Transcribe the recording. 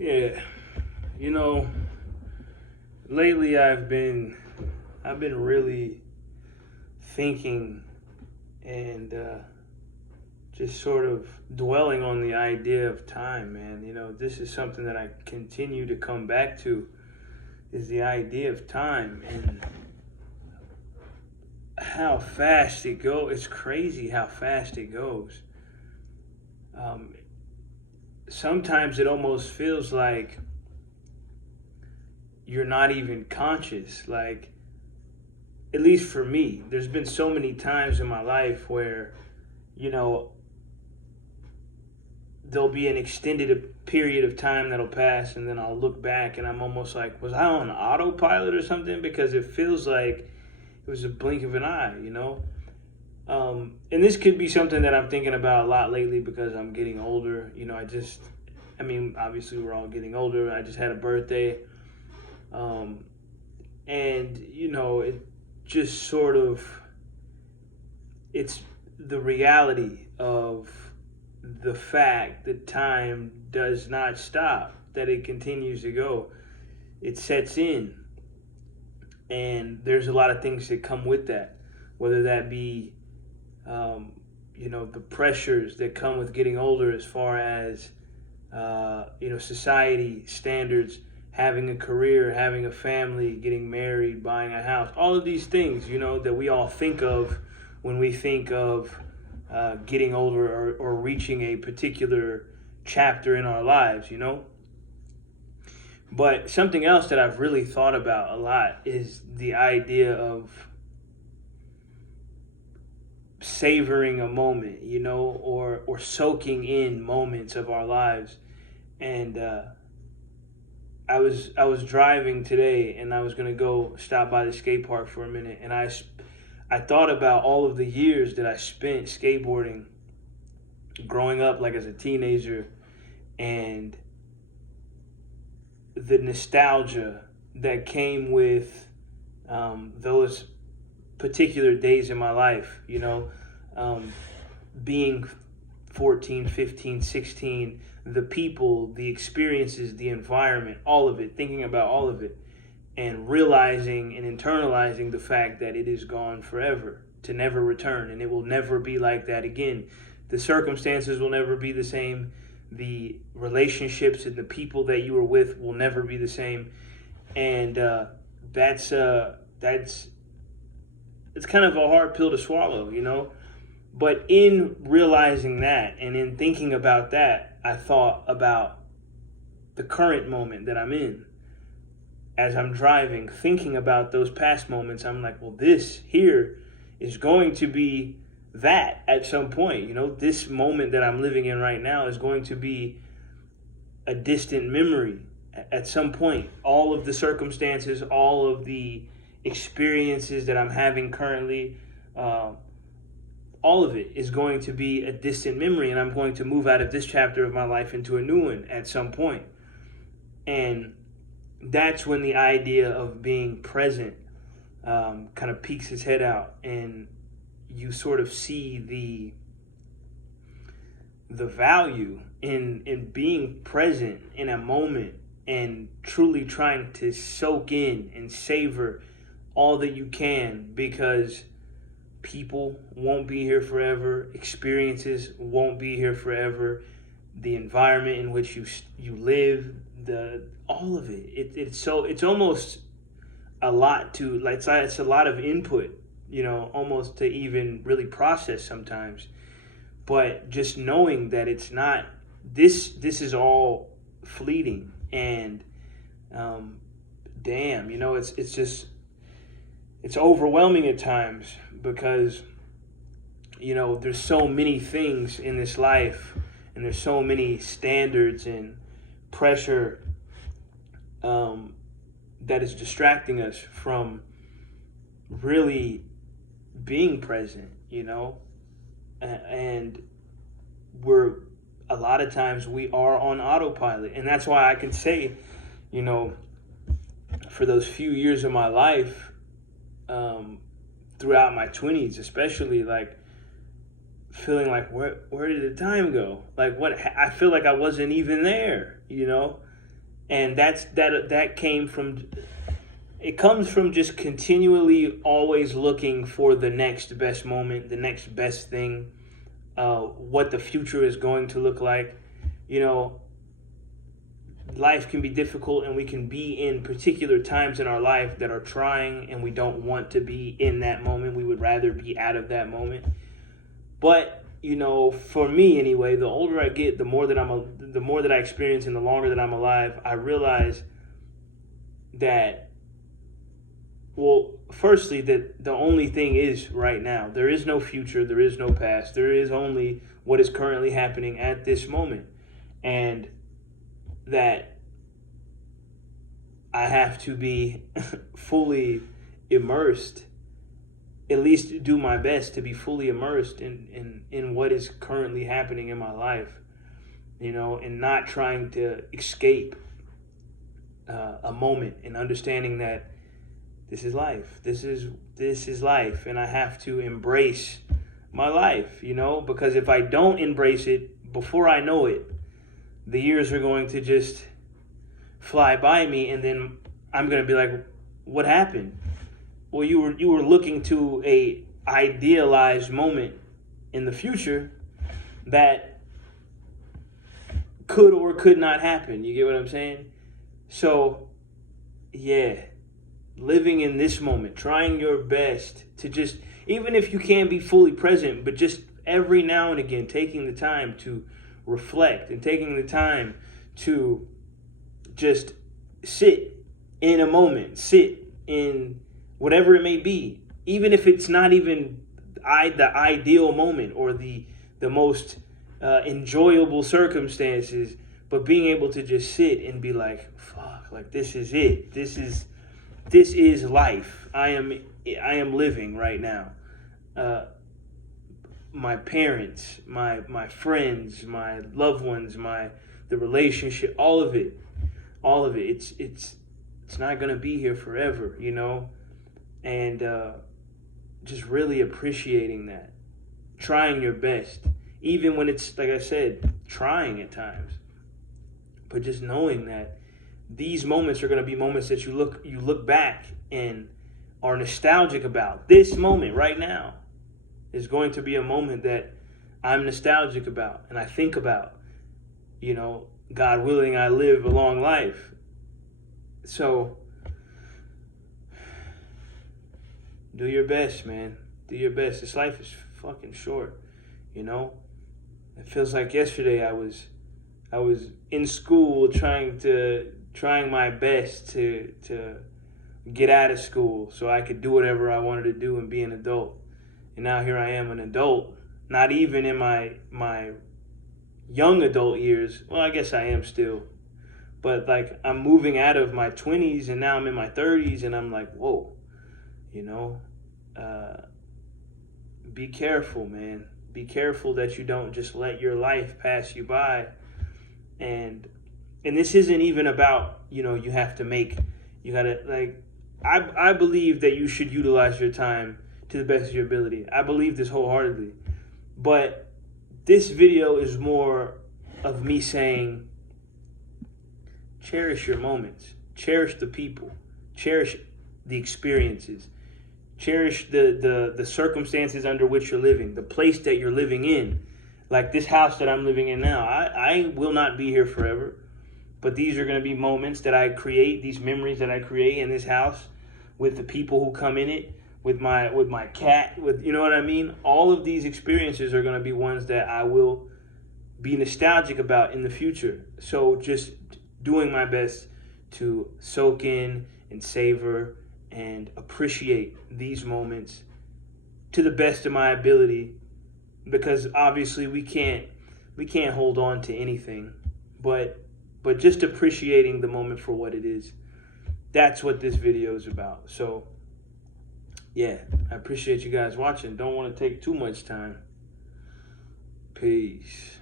Yeah, you know, lately I've been really thinking and just sort of dwelling on the idea of time, man. This is something that I continue to come back to is the idea of time and how fast it goes. It's crazy how fast it goes. Um, Sometimes it almost feels like you're not even conscious. Like, at least for me, there's been so many times in my life where, you know, there'll be an extended period of time that'll pass, and then I'll look back and I'm almost like, was I on autopilot or something? Because it feels like it was a blink of an eye. And this could be something that I'm thinking about a lot lately because I'm getting older. Obviously, we're all getting older. I just had a birthday. Um, and, it just sort of, it's the reality of the fact that time does not stop, that it continues to go. It sets in, and there's a lot of things that come with that, whether that be, the pressures that come with getting older as far as, society standards, having a career, having a family, getting married, buying a house, all of these things, that we all think of when we think of getting older or reaching a particular chapter in our lives. But something else that I've really thought about a lot is the idea of savoring a moment, or soaking in moments of our lives. And I was driving today, and I was gonna go stop by the skate park for a minute, and I thought about all of the years that I spent skateboarding, growing up like as a teenager, and the nostalgia that came with those particular days in my life, being 14, 15, 16, the people, the experiences, the environment, all of it, thinking about all of it, and realizing and internalizing the fact that it is gone forever, to never return, and it will never be like that again. The circumstances will never be the same. The relationships and the people that you were with will never be the same, and that's it's kind of a hard pill to swallow. But in realizing that and in thinking about that, I thought about the current moment that I'm in. As I'm driving, thinking about those past moments, I'm like, well, this here is going to be that at some point. This moment that I'm living in right now is going to be a distant memory at some point. All of the circumstances, all of the experiences that I'm having currently, all of it is going to be a distant memory, and I'm going to move out of this chapter of my life into a new one at some point. And that's when the idea of being present kind of peeks its head out, and you sort of see the value in being present in a moment and truly trying to soak in and savor all that you can, because people won't be here forever, experiences won't be here forever, the environment in which you live, the all of it. It's almost a lot to, like, it's a lot of input, almost to even really process sometimes. But just knowing that it's not, this is all fleeting, and damn, it's just, it's overwhelming at times, because there's so many things in this life, and there's so many standards and pressure that is distracting us from really being present. And we're, a lot of times we are on autopilot, and that's why I can say, for those few years of my life, throughout my 20s especially, like, feeling like, where did the time go? Like, what, I feel like I wasn't even there. And that came from, it comes from just continually always looking for the next best moment, the next best thing, what the future is going to look like. You know, life can be difficult, and we can be in particular times in our life that are trying, and we don't want to be in that moment. We would rather be out of that moment. But, you know, for me anyway, the older I get, the more that I experience, and the longer that I'm alive, I realize that, well, firstly, that the only thing is right now. There is no future, there is no past. There is only what is currently happening at this moment. And that I have to be fully immersed, at least do my best to be fully immersed in what is currently happening in my life, you know, and not trying to escape a moment, and understanding that this is life. This is life, and I have to embrace my life, you know, because if I don't embrace it, before I know it, the years are going to just fly by me, and then I'm going to be like, what happened? Well, you were looking to a idealized moment in the future that could or could not happen. You get what I'm saying? So, yeah, living in this moment, trying your best to just, even if you can't be fully present, but just every now and again, taking the time to reflect and taking the time to just sit in a moment, sit in whatever it may be, even if it's not even the ideal moment or the most enjoyable circumstances, but being able to just sit and be like, fuck, like this is it. This is life. I am living right now. My parents, my friends, my loved ones, the relationship, all of it. It's not gonna be here forever, you know, and just really appreciating that, trying your best, even when it's, like I said, trying at times, but just knowing that these moments are gonna be moments that you look back and are nostalgic about. This moment right now is going to be a moment that I'm nostalgic about and I think about. You know, God willing, I live a long life. So, do your best, man. Do your best. This life is fucking short, you know? It feels like yesterday I was in school trying my best to get out of school so I could do whatever I wanted to do and be an adult. And now here I am, an adult, not even in my young adult years. Well, I guess I am still. But like, I'm moving out of my 20s and now I'm in my 30s, and I'm like, whoa, you know, be careful, man. Be careful that you don't just let your life pass you by. And this isn't even about, you know, you gotta, like, I believe that you should utilize your time to the best of your ability. I believe this wholeheartedly. But this video is more of me saying, cherish your moments, cherish the people, cherish the experiences, cherish the circumstances under which you're living, the place that you're living in. Like this house that I'm living in now, I will not be here forever, but these are going to be moments that I create, these memories that I create in this house with the people who come in it, with my cat, with, you know what I mean? All of these experiences are going to be ones that I will be nostalgic about in the future. So just doing my best to soak in and savor and appreciate these moments to the best of my ability, because obviously we can't hold on to anything, but just appreciating the moment for what it is. That's what this video is about. So yeah, I appreciate you guys watching. Don't want to take too much time. Peace.